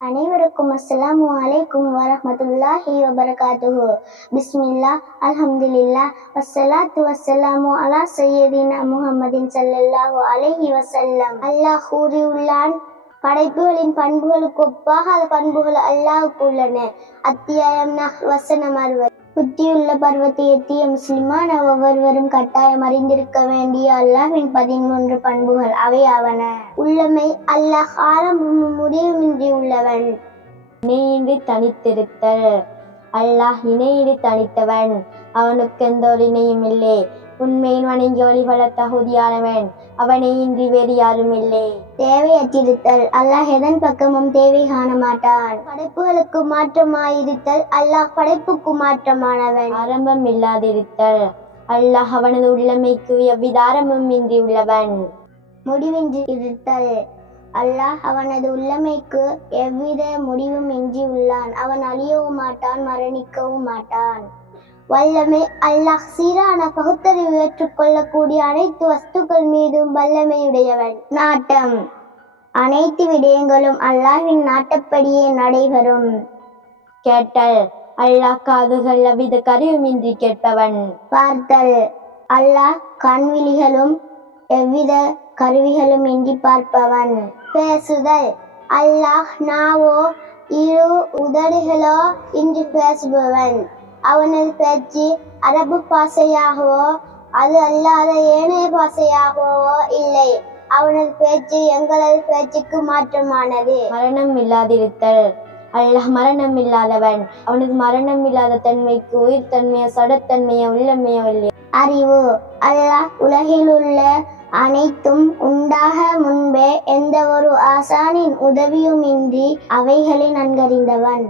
அனைவருக்கும் அஸ்ஸலாமு அலைக்கும் வரஹ்மத்துல்லாஹி வபரகாத்துஹு. பிஸ்மில்லா, அல்ஹம்துலில்லா, வஸ்ஸலாத்து வஸ்ஸலாமு அலா சய்யிதினா முஹம்மதின் ஸல்லல்லாஹு அலைஹி வஸல்லம். அல்லாஹ் கூறியுள்ளான், படைப்புகளின் பண்புகளுக்கு ஒப்பாக பண்புகள் அல்லாஹ்வுக்கு உள்ளன. அத்தியாயம் வசனம் 60. புத்தியுள்ள பருவத்தை எத்திய முஸ்லிமான ஒவ்வொருவரும் கட்டாயம் அறிந்திருக்க வேண்டிய அல்லாஹ்வின் 13 பண்புகள் அவை ஆவன. உள்ளமை, அல்லாஹ் ஆரம்பமும் முடிவுமின்றி உள்ளவன். இணையின்றி தனித்திருத்தல், அல்லாஹ் இணையின்றி தனித்தவன், அவனுக்கு எந்த ஒரு இணையும் இல்லை. உண்மையின் வணங்கி வழிபட தகுதியானவன், அவனை இன்றி வேறு யாரும் இல்லை. தேவையற்றிருத்தல், அல்லாஹ் எதன் பக்கமும் தேவை காண மாட்டான். படைப்புகளுக்கு மாற்றமாயிருத்தல், அல்லாஹ் படைப்புக்கு மாற்றமானவன். ஆரம்பம் இல்லாதிருத்தல், அல்லாஹ் அவனது உள்ளமைக்கு எவ்வித ஆரம்பமும் இன்றி உள்ளவன். முடிவின்றி இருத்தல், அல்லாஹ் அவனது உள்ளமைக்கு எவ்வித முடிவும் இன்றி உள்ளான். அவன் அழியவும் மாட்டான், மரணிக்கவும் மாட்டான். வல்லமை, அல்லாஹ் சீரான பகுத்தறிவு ஏற்றுக்கொள்ளக்கூடிய அனைத்து வஸ்துக்கள் மீதும் வல்லமையுடையவன். நாட்டம், அனைத்து விடயங்களும் அல்லாஹ்வின் நாட்டப்படியே நடைபெறும். கேட்டல், அல்லாஹ் காதுகள் எவ்வித கருவியுமின்றி கேட்பவன். பார்த்தல், அல்லாஹ் கண்விழிகளும் எவ்வித கருவிகளும் இன்றி பார்ப்பவன். பேசுதல், அல்லாஹ் நாவோ இரு உதடுகளோ இன்றி பேசுபவன். அவனது பேச்சு அரபு பாஷையாகவோ அது அல்லாத ஏனைய பாஷையாகவோ இல்லை. அவனது பேச்சு எங்களது பேச்சுக்கு மாற்றமானது. மரணம் இல்லாதிருத்தல், அல்லாஹ் மரணம் இல்லாதவன், அவனது மரணம் இல்லாத தன்மைக்கு உயிர் தன்மையோ சடத்தன்மையோ உள்ளமையோ இல்லை. அறிவு, அல்லாஹ் உலகில் உள்ள அனைத்தும் உண்டாக முன்பே எந்த ஒரு ஆசானின் உதவியுமின்றி அவைகளை நன்கறிந்தவன்.